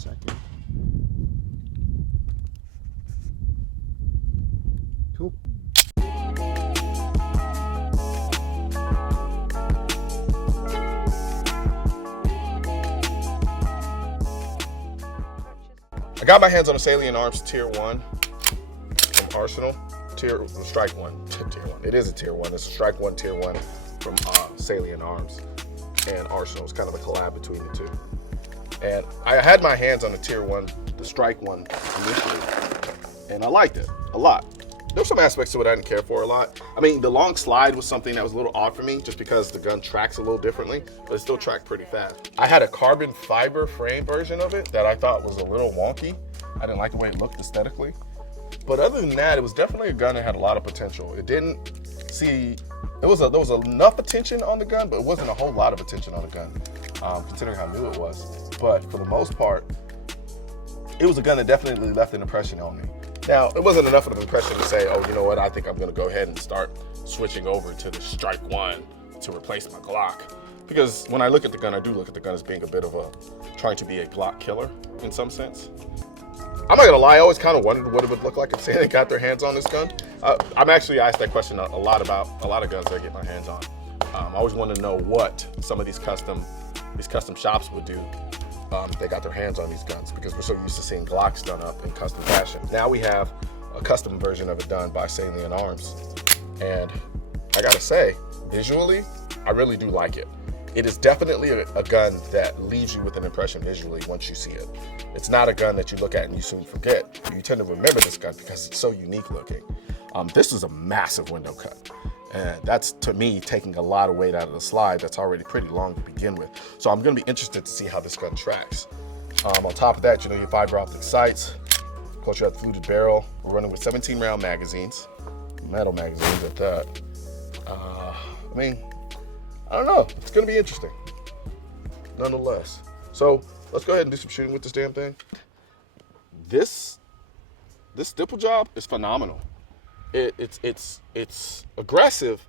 second. Cool. I got my hands on a Salient Arms Tier 1 from Arsenal. Strike 1. Tier 1. It is a Tier 1. It's a Strike 1 Tier 1 from Salient Arms and Arsenal. It's kind of a collab between the two. And I had my hands on the Tier 1, the Strike 1 initially, and I liked it a lot. There's some aspects to it I didn't care for a lot. I mean, the long slide was something that was a little odd for me just because the gun tracks a little differently, but it still tracked pretty fast. I had a carbon fiber frame version of it that I thought was a little wonky. I didn't like the way it looked aesthetically. But other than that, it was definitely a gun that had a lot of potential. There was enough attention on the gun, but it wasn't a whole lot of attention on the gun, considering how new it was. But for the most part, it was a gun that definitely left an impression on me. Now, it wasn't enough of an impression to say, oh, you know what, I think I'm gonna go ahead and start switching over to the Strike 1 to replace my Glock. Because when I look at the gun, I do look at the gun as being a bit of trying to be a Glock killer in some sense. I'm not gonna lie, I always kind of wondered what it would look like if Salient got their hands on this gun. I'm actually asked that question a lot about a lot of guns that I get my hands on. I always want to know what some of these custom shops would do if they got their hands on these guns, because we're so used to seeing Glocks done up in custom fashion. Now we have a custom version of it done by Salient Arms. And I gotta say, visually, I really do like it. It is definitely a gun that leaves you with an impression visually once you see it. It's not a gun that you look at and you soon forget. You tend to remember this gun because it's so unique looking. This is a massive window cut. And that's, to me, taking a lot of weight out of the slide that's already pretty long to begin with. So I'm gonna be interested to see how this gun tracks. On top of that, you know, your fiber optic sights. Of course, you have the fluted barrel. We're running with 17 round magazines, metal magazines at that. I mean, I don't know, it's gonna be interesting, nonetheless. So let's go ahead and do some shooting with this damn thing. This stipple job is phenomenal. It's aggressive,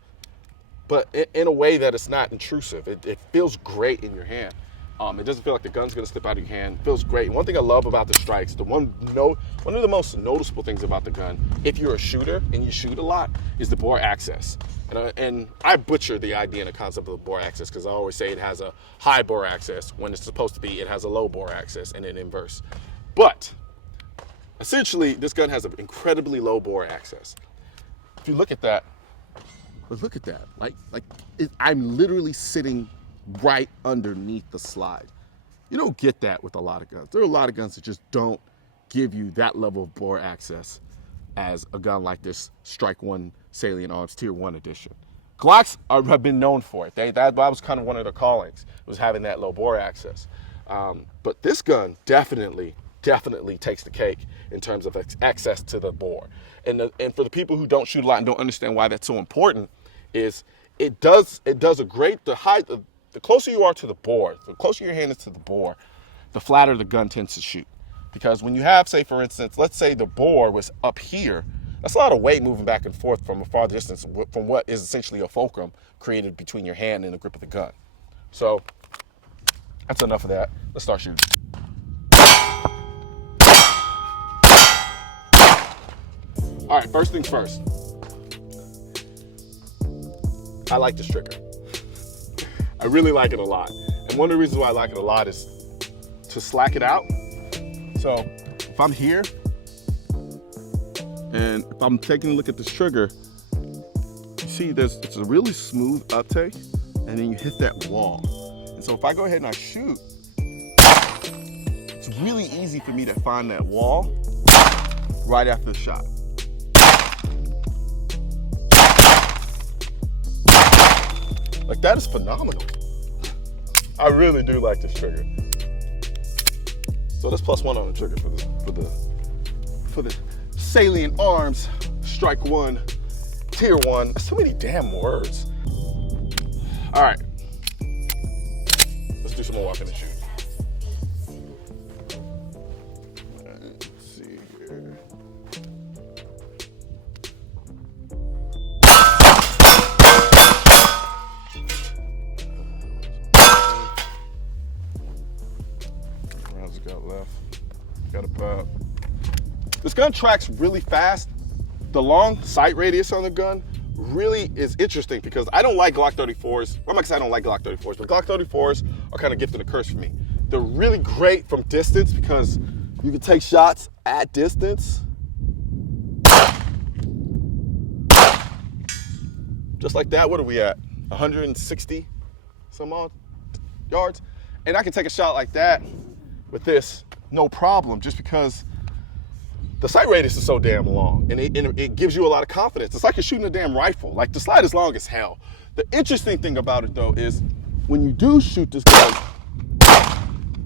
but in a way that it's not intrusive. It feels great in your hand. It doesn't feel like the gun's gonna slip out of your hand. It feels great. One thing I love about the strikes, one of the most noticeable things about the gun, if you're a shooter and you shoot a lot, is the bore access. And I butcher the idea and the concept of the bore access because I always say it has a high bore access when it's supposed to be it has a low bore access and an inverse. But essentially, this gun has an incredibly low bore access. If you look at that, look at that. I'm literally sitting right underneath the slide. You don't get that with a lot of guns. There are a lot of guns that just don't give you that level of bore access as a gun like this Strike 1 Salient Arms Tier 1 edition. Glocks have been known for it. That was kind of one of their callings, was having that low bore access. But this gun definitely takes the cake in terms of access to the bore. And for the people who don't shoot a lot and don't understand why that's so important, is it does a great, the closer you are to the bore, the closer your hand is to the bore, the flatter the gun tends to shoot. Because when you have, say for instance, let's say the bore was up here, that's a lot of weight moving back and forth from a far distance from what is essentially a fulcrum created between your hand and the grip of the gun. So that's enough of that. Let's start shooting. All right, first things first. I like this trigger. I really like it a lot. And one of the reasons why I like it a lot is to slack it out. So if I'm here and if I'm taking a look at this trigger, you see it's a really smooth uptake and then you hit that wall. And so if I go ahead and I shoot, it's really easy for me to find that wall right after the shot. Like, that is phenomenal. I really do like this trigger. So that's +1 on the trigger for the Salient Arms Strike 1 Tier 1. So many damn words. All right, let's do some more walking and shooting. Let's see here. got left? Got about. This gun tracks really fast. The long sight radius on the gun really is interesting because I don't like Glock 34s. I'm not gonna say I don't like Glock 34s, but Glock 34s are kind of gift and a curse for me. They're really great from distance because you can take shots at distance. Just like that. What are we at? 160 some odd yards. And I can take a shot like that with this, no problem, just because the sight radius is so damn long, and it gives you a lot of confidence. It's like you're shooting a damn rifle. Like, the slide is long as hell. The interesting thing about it, though, is when you do shoot this gun,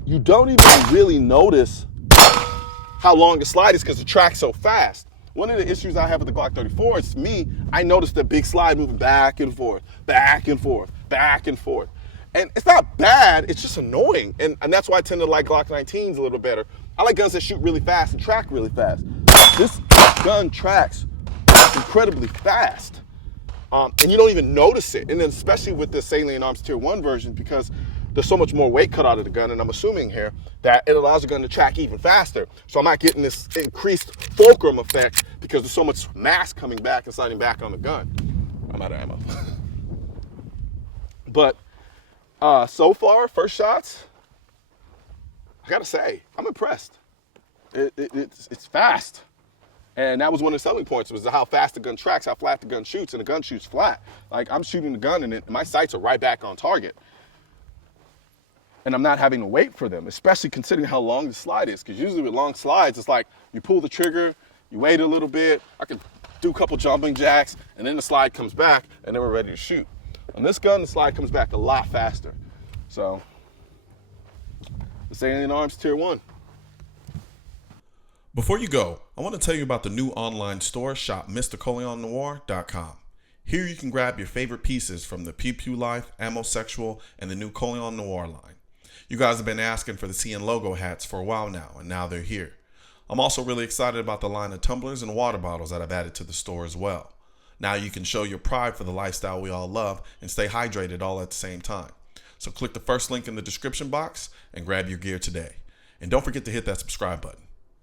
you don't even really notice how long the slide is because it tracks so fast. One of the issues I have with the Glock 34 is me, I notice the big slide moving back and forth, back and forth, back and forth. And it's not bad, it's just annoying. And that's why I tend to like Glock 19s a little better. I like guns that shoot really fast and track really fast. This gun tracks incredibly fast. And you don't even notice it. And then especially with the Salient Arms Tier 1 version, because there's so much more weight cut out of the gun, and I'm assuming here that it allows the gun to track even faster. So I'm not getting this increased fulcrum effect because there's so much mass coming back and sliding back on the gun. I'm out of ammo. But so far, first shots, I gotta say, I'm impressed. It's fast. And that was one of the selling points, was how fast the gun tracks, how flat the gun shoots, and the gun shoots flat. Like, I'm shooting the gun and my sights are right back on target. And I'm not having to wait for them, especially considering how long the slide is. Because usually with long slides, it's like you pull the trigger, you wait a little bit, I can do a couple jumping jacks, and then the slide comes back, and then we're ready to shoot. On this gun, the slide comes back a lot faster. So, the Salient Arms Tier 1. Before you go, I want to tell you about the new online store, shop MrColionNoir.com. Here you can grab your favorite pieces from the Pew Pew Life, Ammosexual, and the new Colion Noir line. You guys have been asking for the CN logo hats for a while now, and now they're here. I'm also really excited about the line of tumblers and water bottles that I've added to the store as well. Now you can show your pride for the lifestyle we all love and stay hydrated all at the same time. So click the first link in the description box and grab your gear today. And don't forget to hit that subscribe button.